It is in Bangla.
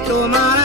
তোমার